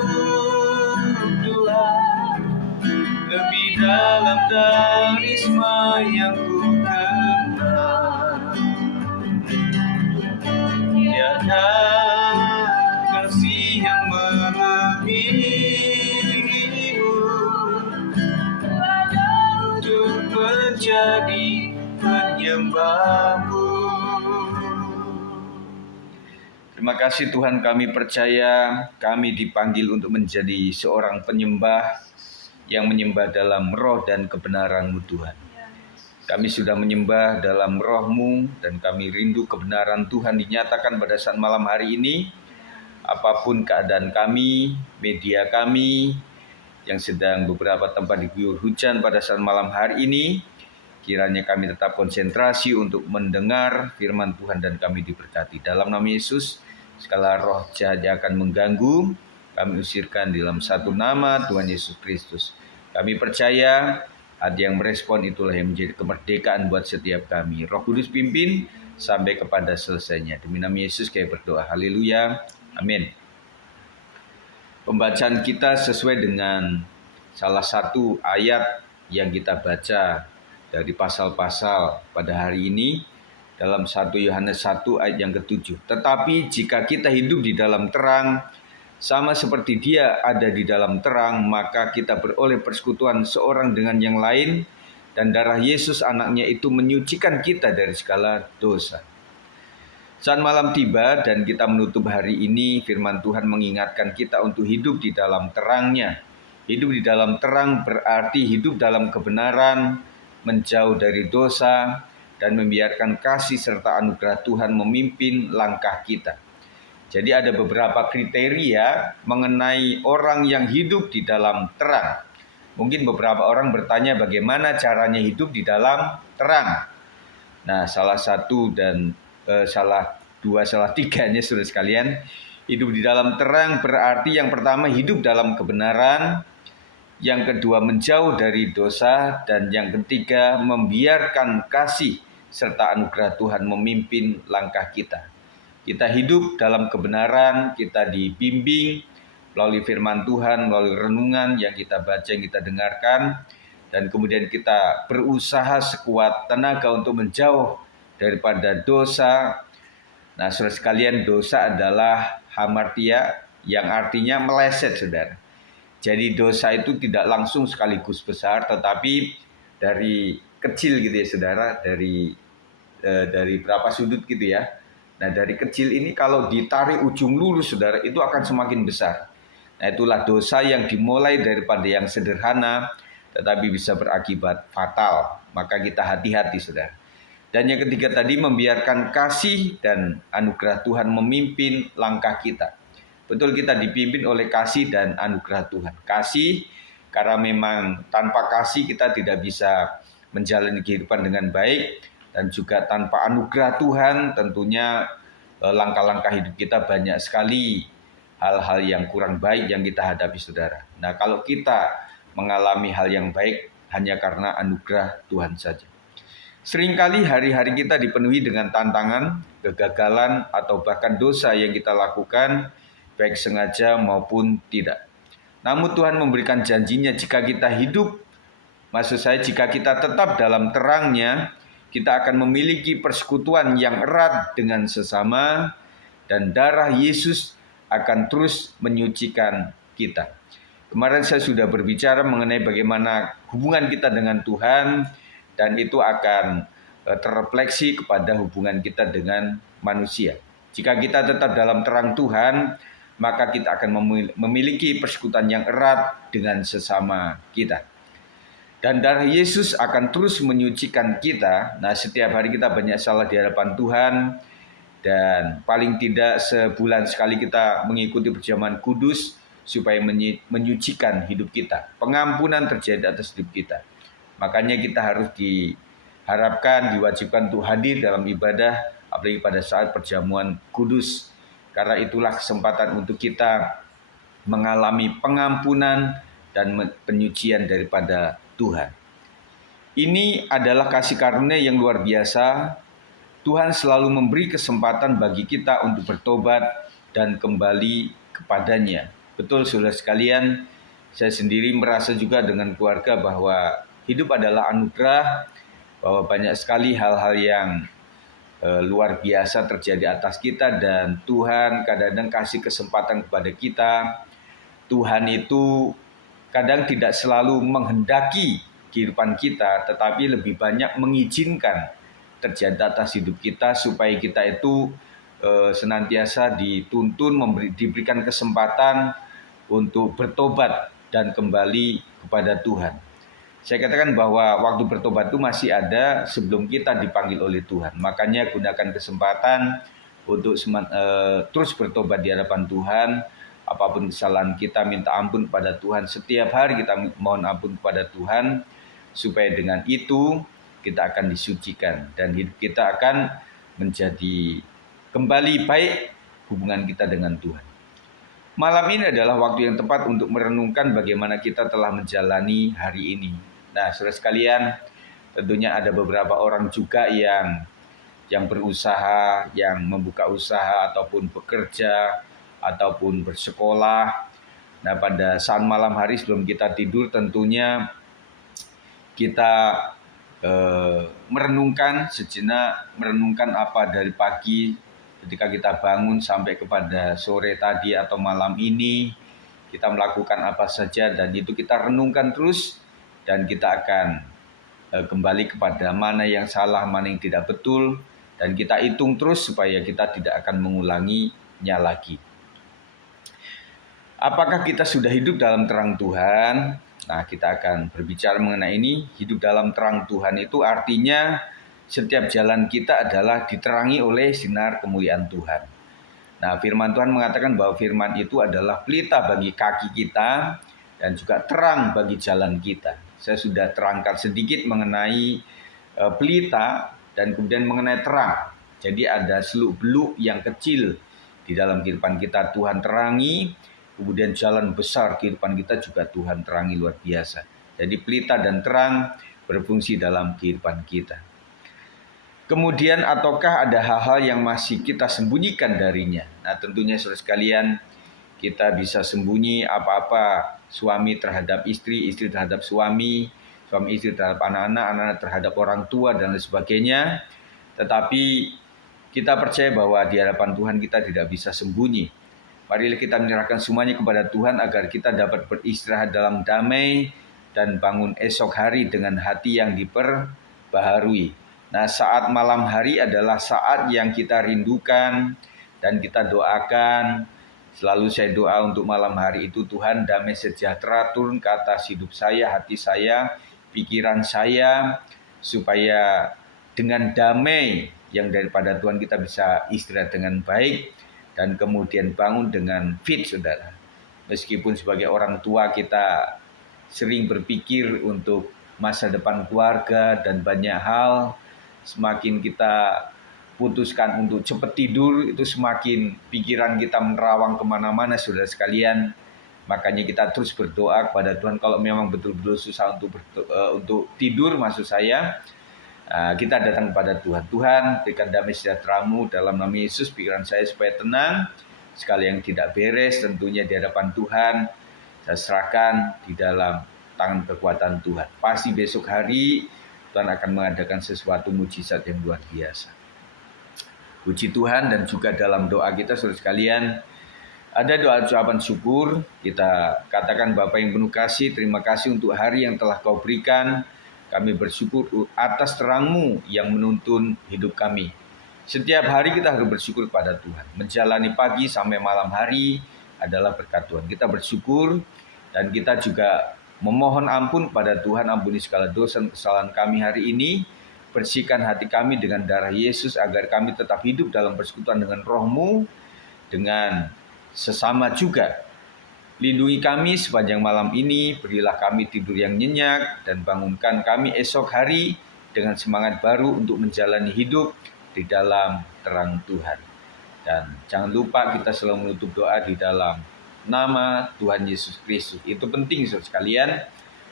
Tuhan, lebih dalam dari semua yang ku kenal. Tiada kasih yang melebihimu untuk menjadi penyembahmu. Terima kasih Tuhan, kami percaya kami dipanggil untuk menjadi seorang penyembah yang menyembah dalam roh dan kebenaran-Mu Tuhan. Kami sudah menyembah dalam roh-Mu dan kami rindu kebenaran Tuhan dinyatakan pada saat malam hari ini. Apapun keadaan kami, media kami yang sedang beberapa tempat diguyur hujan pada saat malam hari ini, kiranya kami tetap konsentrasi untuk mendengar firman Tuhan dan kami diberkati. Dalam nama Yesus, segala roh jahat yang akan mengganggu, kami usirkan dalam satu nama Tuhan Yesus Kristus. Kami percaya hati yang merespon itulah yang menjadi kemerdekaan buat setiap kami. Roh Kudus pimpin sampai kepada selesainya. Demi nama Yesus kami berdoa. Haleluya. Amin. Pembacaan kita sesuai dengan salah satu ayat yang kita baca dari pasal-pasal pada hari ini dalam 1 Yohanes 1 ayat yang ke-7. Tetapi jika kita hidup di dalam terang, sama seperti Dia ada di dalam terang, maka kita beroleh persekutuan seorang dengan yang lain, dan darah Yesus anaknya itu menyucikan kita dari segala dosa. Saat malam tiba dan kita menutup hari ini, firman Tuhan mengingatkan kita untuk hidup di dalam terang-Nya. Hidup di dalam terang berarti hidup dalam kebenaran, menjauh dari dosa, dan membiarkan kasih serta anugerah Tuhan memimpin langkah kita. Jadi ada beberapa kriteria mengenai orang yang hidup di dalam terang. Mungkin beberapa orang bertanya bagaimana caranya hidup di dalam terang. Nah, salah tiganya saudara sekalian, hidup di dalam terang berarti yang pertama hidup dalam kebenaran, yang kedua menjauh dari dosa, dan yang ketiga membiarkan kasih serta anugerah Tuhan memimpin langkah kita. Kita hidup dalam kebenaran, kita dibimbing melalui firman Tuhan, melalui renungan yang kita baca, yang kita dengarkan, dan kemudian kita berusaha sekuat tenaga untuk menjauh daripada dosa. Nah, saudara sekalian, dosa adalah hamartia yang artinya meleset, saudara. Jadi dosa itu tidak langsung sekaligus besar, tetapi dari kecil gitu ya, saudara, dari berapa sudut gitu ya. Nah, dari kecil ini kalau ditarik ujung lurus, saudara, itu akan semakin besar. Nah, itulah dosa yang dimulai daripada yang sederhana, tetapi bisa berakibat fatal. Maka kita hati-hati, saudara. Dan yang ketiga tadi, membiarkan kasih dan anugerah Tuhan memimpin langkah kita. Betul, kita dipimpin oleh kasih dan anugerah Tuhan. Kasih, karena memang tanpa kasih kita tidak bisa menjalani kehidupan dengan baik. Dan juga tanpa anugerah Tuhan tentunya langkah-langkah hidup kita banyak sekali hal-hal yang kurang baik yang kita hadapi, saudara. Nah, kalau kita mengalami hal yang baik hanya karena anugerah Tuhan saja. Seringkali hari-hari kita dipenuhi dengan tantangan, kegagalan, atau bahkan dosa yang kita lakukan, baik sengaja maupun tidak. Namun Tuhan memberikan janjinya jika kita hidup, jika kita tetap dalam terang-Nya, kita akan memiliki persekutuan yang erat dengan sesama, dan darah Yesus akan terus menyucikan kita. Kemarin saya sudah berbicara mengenai bagaimana hubungan kita dengan Tuhan, dan itu akan terrefleksi kepada hubungan kita dengan manusia. Jika kita tetap dalam terang Tuhan, maka kita akan memiliki persekutuan yang erat dengan sesama kita. Dan darah Yesus akan terus menyucikan kita. Nah, setiap hari kita banyak salah di hadapan Tuhan, dan paling tidak sebulan sekali kita mengikuti perjamuan kudus supaya menyucikan hidup kita. Pengampunan terjadi atas hidup kita. Makanya kita harus diharapkan, diwajibkan untuk hadir dalam ibadah, apalagi pada saat perjamuan kudus. Karena itulah kesempatan untuk kita mengalami pengampunan dan penyucian daripada Tuhan. Ini adalah kasih karunia yang luar biasa. Tuhan selalu memberi kesempatan bagi kita untuk bertobat dan kembali kepadanya. Betul saudara sekalian, saya sendiri merasa juga dengan keluarga bahwa hidup adalah anugerah, bahwa banyak sekali hal-hal yang luar biasa terjadi atas kita, dan Tuhan kadang-kadang kasih kesempatan kepada kita. Tuhan itu kadang tidak selalu menghendaki kehidupan kita, tetapi lebih banyak mengizinkan terjadi atas hidup kita supaya kita itu senantiasa dituntun, diberikan kesempatan untuk bertobat dan kembali kepada Tuhan. Saya katakan bahwa waktu bertobat itu masih ada sebelum kita dipanggil oleh Tuhan. Makanya gunakan kesempatan untuk terus bertobat di hadapan Tuhan. Apapun kesalahan kita, minta ampun kepada Tuhan. Setiap hari kita mohon ampun kepada Tuhan, supaya dengan itu kita akan disucikan dan hidup kita akan menjadi kembali baik hubungan kita dengan Tuhan. Malam ini adalah waktu yang tepat untuk merenungkan bagaimana kita telah menjalani hari ini. Nah, saudara sekalian, tentunya ada beberapa orang juga yang berusaha, yang membuka usaha ataupun bekerja ataupun bersekolah. Nah, pada saat malam hari sebelum kita tidur, tentunya kita merenungkan sejenak, merenungkan apa dari pagi ketika kita bangun sampai kepada sore tadi atau malam ini, kita melakukan apa saja, dan itu kita renungkan terus, dan kita akan kembali kepada mana yang salah, mana yang tidak betul, dan kita hitung terus supaya kita tidak akan mengulanginya lagi. Apakah kita sudah hidup dalam terang Tuhan? Nah, kita akan berbicara mengenai ini. Hidup dalam terang Tuhan itu artinya setiap jalan kita adalah diterangi oleh sinar kemuliaan Tuhan. Nah, firman Tuhan mengatakan bahwa firman itu adalah pelita bagi kaki kita dan juga terang bagi jalan kita. Saya sudah terangkan sedikit mengenai pelita dan kemudian mengenai terang. Jadi ada seluk-beluk yang kecil di dalam kehidupan kita Tuhan terangi, kemudian jalan besar kehidupan kita juga Tuhan terangi luar biasa. Jadi pelita dan terang berfungsi dalam kehidupan kita. Kemudian ataukah ada hal-hal yang masih kita sembunyikan darinya? Nah, tentunya saudara sekalian, kita bisa sembunyi apa-apa, suami terhadap istri, istri terhadap suami istri terhadap anak-anak, anak-anak terhadap orang tua dan lain sebagainya. Tetapi kita percaya bahwa di hadapan Tuhan kita tidak bisa sembunyi. Marilah kita menyerahkan semuanya kepada Tuhan agar kita dapat beristirahat dalam damai dan bangun esok hari dengan hati yang diperbaharui. Nah, saat malam hari adalah saat yang kita rindukan dan kita doakan. Selalu saya doa untuk malam hari itu, Tuhan damai sejahtera turun ke atas hidup saya, hati saya, pikiran saya, supaya dengan damai yang daripada Tuhan kita bisa istirahat dengan baik dan kemudian bangun dengan fit, saudara. Meskipun sebagai orang tua kita sering berpikir untuk masa depan keluarga dan banyak hal, semakin kita putuskan untuk cepat tidur, itu semakin pikiran kita menerawang kemana-mana, saudara sekalian. Makanya kita terus berdoa kepada Tuhan. Kalau memang betul-betul susah untuk tidur, maksud saya, kita datang kepada Tuhan. Tuhan, berikan damai sejahtera-Mu dalam nama Yesus, pikiran saya supaya tenang. Sekali yang tidak beres tentunya di hadapan Tuhan, saya serahkan di dalam tangan kekuatan Tuhan. Pasti besok hari Tuhan akan mengadakan sesuatu mujizat yang luar biasa. Puji Tuhan, dan juga dalam doa kita saudara sekalian ada doa ucapan syukur. Kita katakan Bapa yang penuh kasih, terima kasih untuk hari yang telah Kau berikan. Kami bersyukur atas terang-Mu yang menuntun hidup kami. Setiap hari kita harus bersyukur pada Tuhan. Menjalani pagi sampai malam hari adalah berkat Tuhan. Kita bersyukur dan kita juga memohon ampun pada Tuhan. Ampuni segala dosa dan kesalahan kami hari ini. Bersihkan hati kami dengan darah Yesus agar kami tetap hidup dalam persekutuan dengan Roh-Mu, dengan sesama juga. Lindungi kami sepanjang malam ini, berilah kami tidur yang nyenyak, dan bangunkan kami esok hari dengan semangat baru untuk menjalani hidup di dalam terang Tuhan. Dan jangan lupa kita selalu menutup doa di dalam nama Tuhan Yesus Kristus. Itu penting saudara sekalian,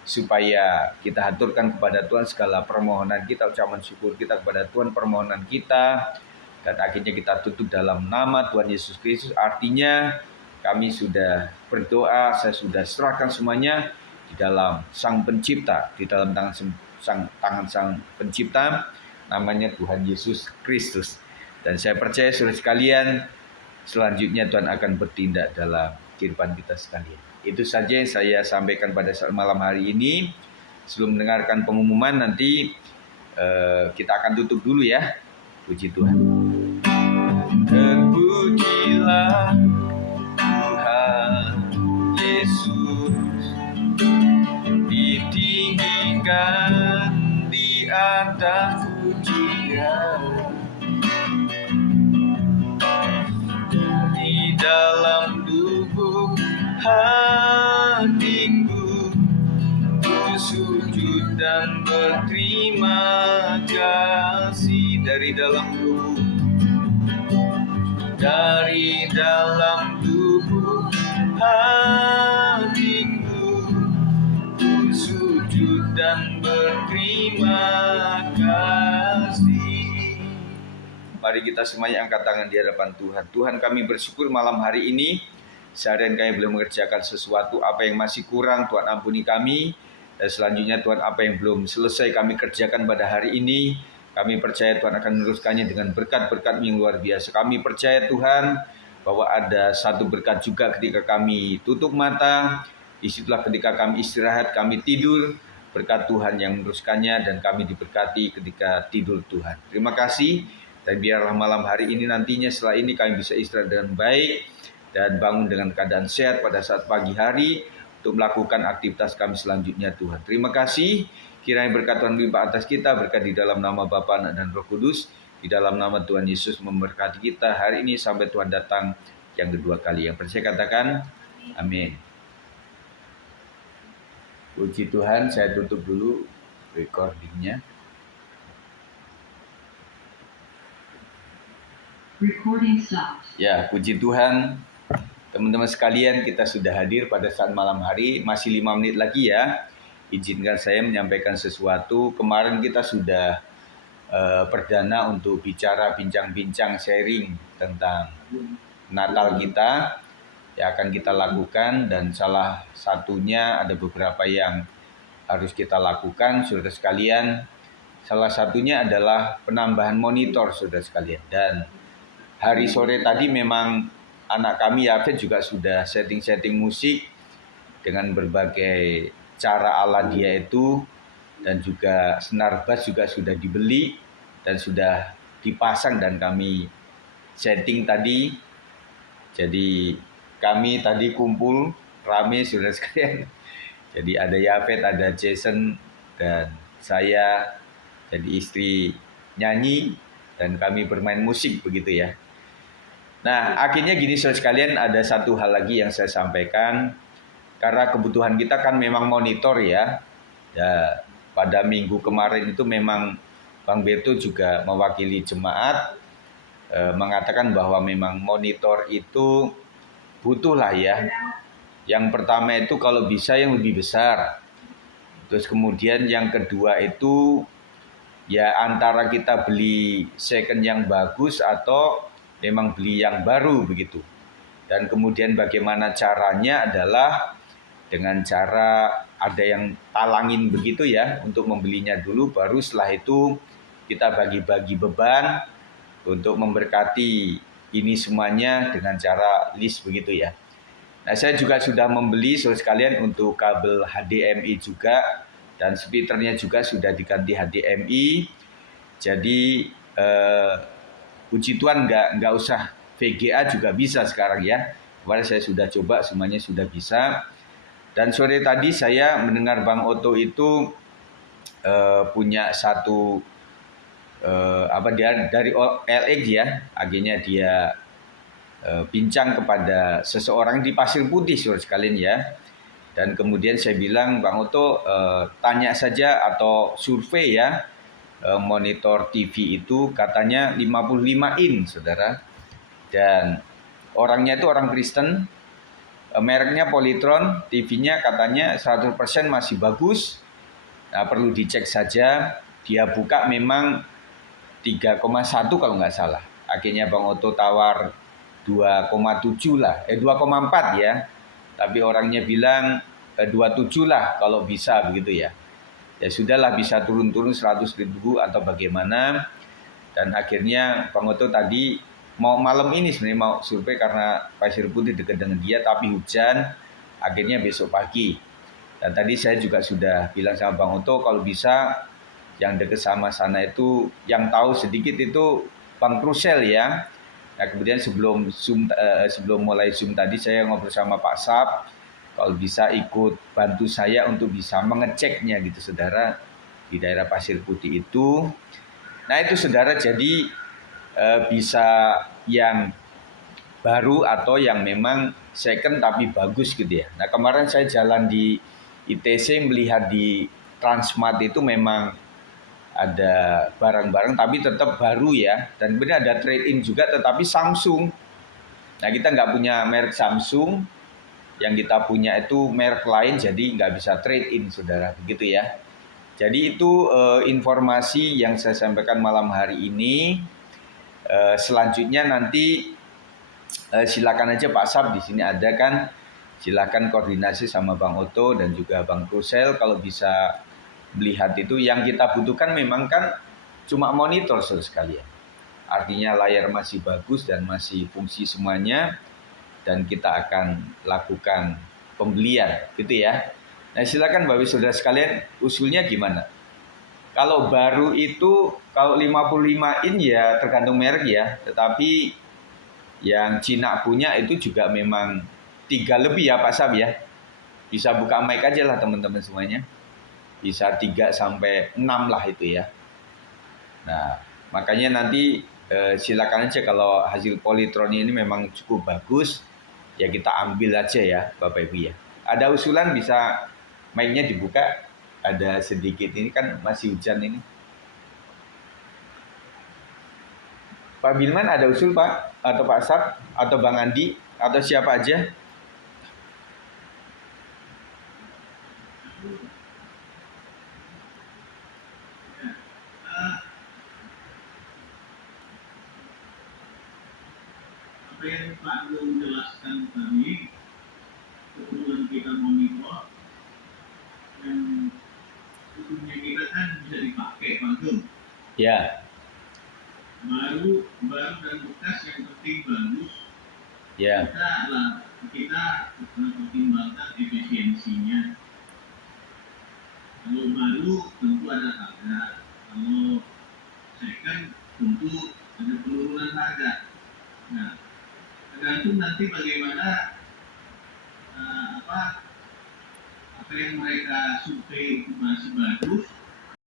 supaya kita haturkan kepada Tuhan segala permohonan kita, ucapan syukur kita kepada Tuhan, permohonan kita, dan akhirnya kita tutup dalam nama Tuhan Yesus Kristus. Artinya kami sudah berdoa, saya sudah serahkan semuanya di dalam Sang Pencipta, di dalam tangan Sang Pencipta, namanya Tuhan Yesus Kristus. Dan saya percaya saudara sekalian, selanjutnya Tuhan akan bertindak dalam kehidupan kita sekalian. Itu saja yang saya sampaikan pada saat malam hari ini. Sebelum mendengarkan pengumuman nanti kita akan tutup dulu ya. Puji Tuhan. Terpujilah Tuhan Yesus, ditinggikan di atas pujian, di dalam lubuk hatiku, ku sujud dan berterima kasih. Dari dalam lubuk hatiku, ku sujud dan berterima kasih. Mari kita semuanya angkat tangan di hadapan Tuhan. Tuhan, kami bersyukur malam hari ini. Seharian kami belum mengerjakan sesuatu, apa yang masih kurang Tuhan ampuni kami. Dan selanjutnya Tuhan, apa yang belum selesai kami kerjakan pada hari ini, kami percaya Tuhan akan meneruskannya dengan berkat-berkat yang luar biasa. Kami percaya Tuhan bahwa ada satu berkat juga ketika kami tutup mata. Disitulah ketika kami istirahat, kami tidur, berkat Tuhan yang meneruskannya, dan kami diberkati ketika tidur Tuhan. Terima kasih, dan biarlah malam hari ini nantinya setelah ini kami bisa istirahat dengan baik dan bangun dengan keadaan sehat pada saat pagi hari untuk melakukan aktivitas kami selanjutnya Tuhan. Terima kasih, kiranya berkat Tuhan melimpah atas kita, berkat di dalam nama Bapa, Anak, dan Roh Kudus, di dalam nama Tuhan Yesus memberkati kita hari ini sampai Tuhan datang yang kedua kali. Yang percaya katakan amin. Puji Tuhan, saya tutup dulu recordingnya. Recording stopped. Ya, puji Tuhan. Teman-teman sekalian, kita sudah hadir pada saat malam hari. Masih 5 menit lagi ya. Izinkan saya menyampaikan sesuatu. Kemarin kita sudah perdana untuk bincang-bincang sharing tentang Natal kita yang akan kita lakukan. Dan salah satunya ada beberapa yang harus kita lakukan, saudara sekalian. Salah satunya adalah penambahan monitor, saudara sekalian. Dan hari sore tadi memang anak kami Yafet juga sudah setting musik dengan berbagai cara ala dia itu, dan juga senar bass juga sudah dibeli dan sudah dipasang dan kami setting tadi. Jadi kami tadi kumpul rame saudara sekalian. Jadi ada Yafet, ada Jason, dan saya jadi istri nyanyi dan kami bermain musik begitu ya. Nah, akhirnya gini saudara sekalian, ada satu hal lagi yang saya sampaikan. Karena kebutuhan kita kan memang monitor ya. Ya, pada minggu kemarin itu memang Bang Beto juga mewakili jemaat mengatakan bahwa memang monitor itu butuhlah ya. Yang pertama itu kalau bisa yang lebih besar. Terus kemudian yang kedua itu ya antara kita beli second yang bagus atau memang beli yang baru begitu. Dan kemudian bagaimana caranya adalah dengan cara ada yang talangin begitu ya, untuk membelinya dulu, baru setelah itu kita bagi-bagi beban untuk memberkati ini semuanya dengan cara list begitu ya. Nah, saya juga sudah membeli saudara sekalian untuk kabel HDMI juga, dan splitternya juga sudah diganti HDMI. Jadi puji Tuhan nggak usah VGA juga bisa sekarang ya. Kemarin saya sudah coba semuanya sudah bisa. Dan sore tadi saya mendengar Bang Oto itu punya satu dia dari LX ya, akhirnya dia bincang kepada seseorang di Pasir Putih saudara sekalian ya. Dan kemudian saya bilang, Bang Oto tanya saja atau survei ya, monitor TV itu katanya 55 in saudara. Dan orangnya itu orang Kristen, mereknya Polytron, TV-nya katanya 100% masih bagus. Nah, perlu dicek saja. Dia buka memang 3,1 kalau nggak salah. Akhirnya Bang Oto tawar 2,7 lah, 2,4 ya. Tapi orangnya bilang 27 lah kalau bisa begitu ya. Ya sudahlah, bisa turun-turun 100.000 atau bagaimana. Dan akhirnya Bang Oto tadi mau malam ini sebenarnya mau survei karena Pasir Putih dekat dengan dia, tapi hujan. Akhirnya besok pagi. Dan tadi saya juga sudah bilang sama Bang Oto kalau bisa yang dekat sama sana itu yang tahu sedikit itu Bang Krusel ya. Nah, kemudian sebelum mulai Zoom tadi saya ngobrol sama Pak Sap, kalau bisa ikut bantu saya untuk bisa mengeceknya gitu saudara di daerah Pasir Putih itu. Nah itu saudara, jadi bisa yang baru atau yang memang second tapi bagus gitu ya. Nah kemarin saya jalan di ITC melihat di Transmart itu memang ada barang-barang tapi tetap baru ya, dan kemudian ada trade-in juga tetapi Samsung. Nah kita nggak punya merek Samsung, yang kita punya itu merek lain, jadi nggak bisa trade-in saudara begitu ya. Jadi itu informasi yang saya sampaikan malam hari ini. Selanjutnya nanti silakan aja Pak Sab, di sini ada kan, silakan koordinasi sama Bang Oto dan juga Bang Krusel kalau bisa melihat itu. Yang kita butuhkan memang kan cuma monitor sekalian. Artinya layar masih bagus dan masih fungsi semuanya, dan kita akan lakukan pembelian gitu ya. Nah silakan Bapak Saudara sekalian, usulnya gimana? Kalau baru itu kalau 55 in ya tergantung merek ya, tetapi yang Cina punya itu juga memang 3 lebih ya Pak Sab ya. Bisa buka mic aja lah teman-teman semuanya. Bisa 3 sampai 6 lah itu ya. Nah, makanya nanti silakan aja kalau hasil Polytron ini memang cukup bagus, ya kita ambil aja ya Bapak Ibu ya. Ada usulan bisa mic-nya dibuka, ada sedikit, ini kan masih hujan ini. Pak Bilman ada usul Pak, atau Pak Sab, atau Bang Andi, atau siapa aja? Apa yang Pak Gung jelaskan tadi, kebetulan kita monitor, yang ujungnya kita kan bisa dipakai Pak Gung. Ya. Baru dan bekas yang penting bagus. Ya. Kita pertimbangkan efisiensinya. Kalau baru tentu ada harga, kalau second tentu ada penurunan harga. Nah, tergantung nanti bagaimana apa yang mereka survei itu masih bagus,